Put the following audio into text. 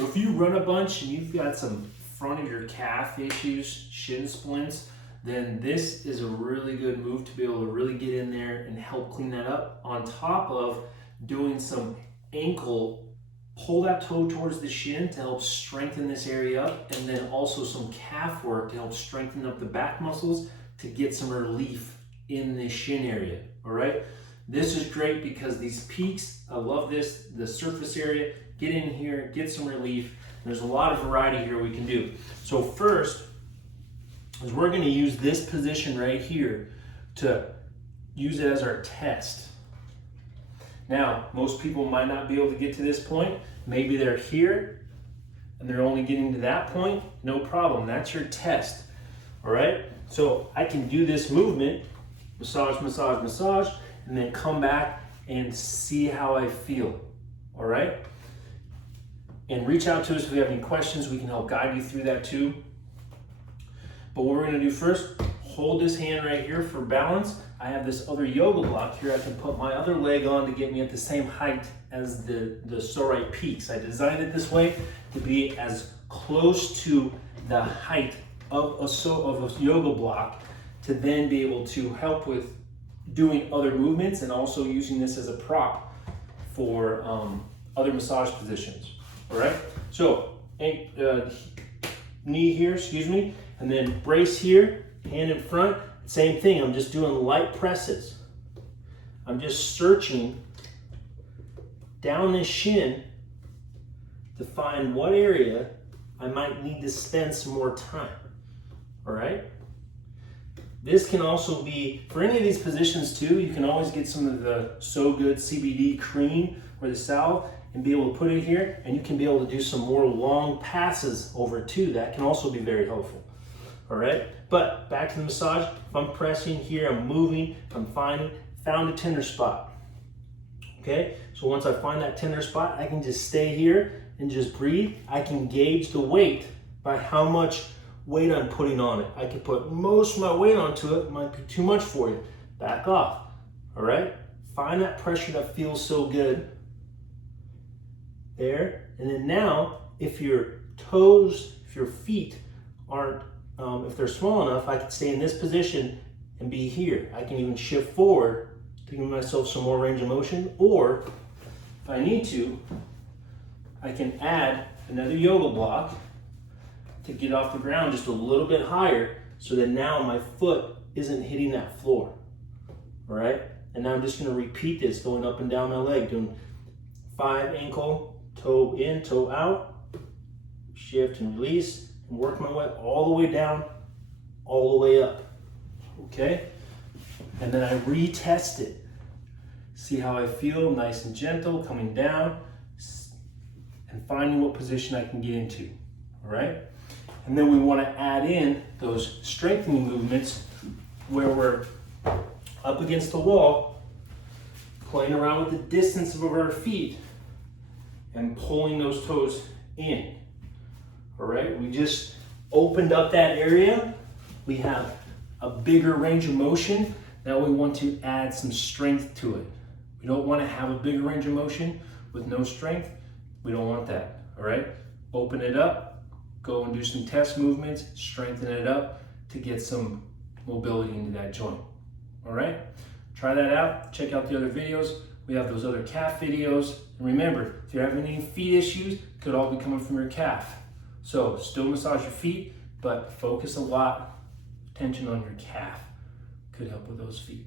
So if you run a bunch and you've got some front of your calf issues, shin splints, then this is a really good move to be able to really get in there and help clean that up, on top of doing some ankle, pull that toe towards the shin to help strengthen this area up, and then also some calf work to help strengthen up the back muscles to get some relief in the shin area. All right, this is great because these peaks, I love this, the surface area, get in here, get some relief. There's a lot of variety here we can do. So first is we're going to use this position right here to use it as our test. Now, most people might not be able to get to this point. Maybe they're here and they're only getting to that point. No problem, that's your test. All right, so I can do this movement, massage, massage, massage, and then come back and see how I feel. All right, and reach out to us if you have any questions. We can help guide you through that too. But what we're going to do first, hold this hand right here for balance. I have this other yoga block here. I can put my other leg on to get me at the same height as the PSO-RITE peaks. I designed it this way to be as close to the height of a yoga block, to then be able to help with doing other movements and also using this as a prop for other massage positions. All right, so knee here, excuse me, and then brace here, hand in front. Same thing, I'm just doing light presses. I'm just searching down this shin to find what area I might need to spend some more time. All right? This can also be, for any of these positions too, you can always get some of the So Good CBD cream or the salve and be able to put it here, and you can be able to do some more long passes over it too. That can also be very helpful. All right, but back to the massage. If I'm pressing here, I'm moving, I'm found a tender spot. Okay, so once I find that tender spot, I can just stay here and just breathe. I can gauge the weight by how much weight I'm putting on it. I can put most of my weight onto it, might be too much for you. Back off, all right? Find that pressure that feels so good. There, and then now, if your toes, if your feet aren't, if they're small enough, I can stay in this position and be here. I can even shift forward to give myself some more range of motion, or if I need to, I can add another yoga block to get off the ground just a little bit higher, so that now my foot isn't hitting that floor. All right, and now I'm just going to repeat this, going up and down my leg, doing 5 ankle, toe in, toe out, shift and release, and work my way all the way down, all the way up. Okay, and then I retest it. See how I feel, nice and gentle, coming down, and finding what position I can get into. All right, and then we want to add in those strengthening movements where we're up against the wall, playing around with the distance of our feet and pulling those toes in. All right, we just opened up that area. We have a bigger range of motion. Now we want to add some strength to it. We don't want to have a bigger range of motion with no strength. We don't want that. All right, open it up, go and do some test movements, strengthen it up to get some mobility into that joint. All right, try that out. Check out the other videos. We have those other calf videos. And remember, if you're having any feet issues, it could all be coming from your calf. So still massage your feet, but focus a lot, attention on your calf. Could help with those feet.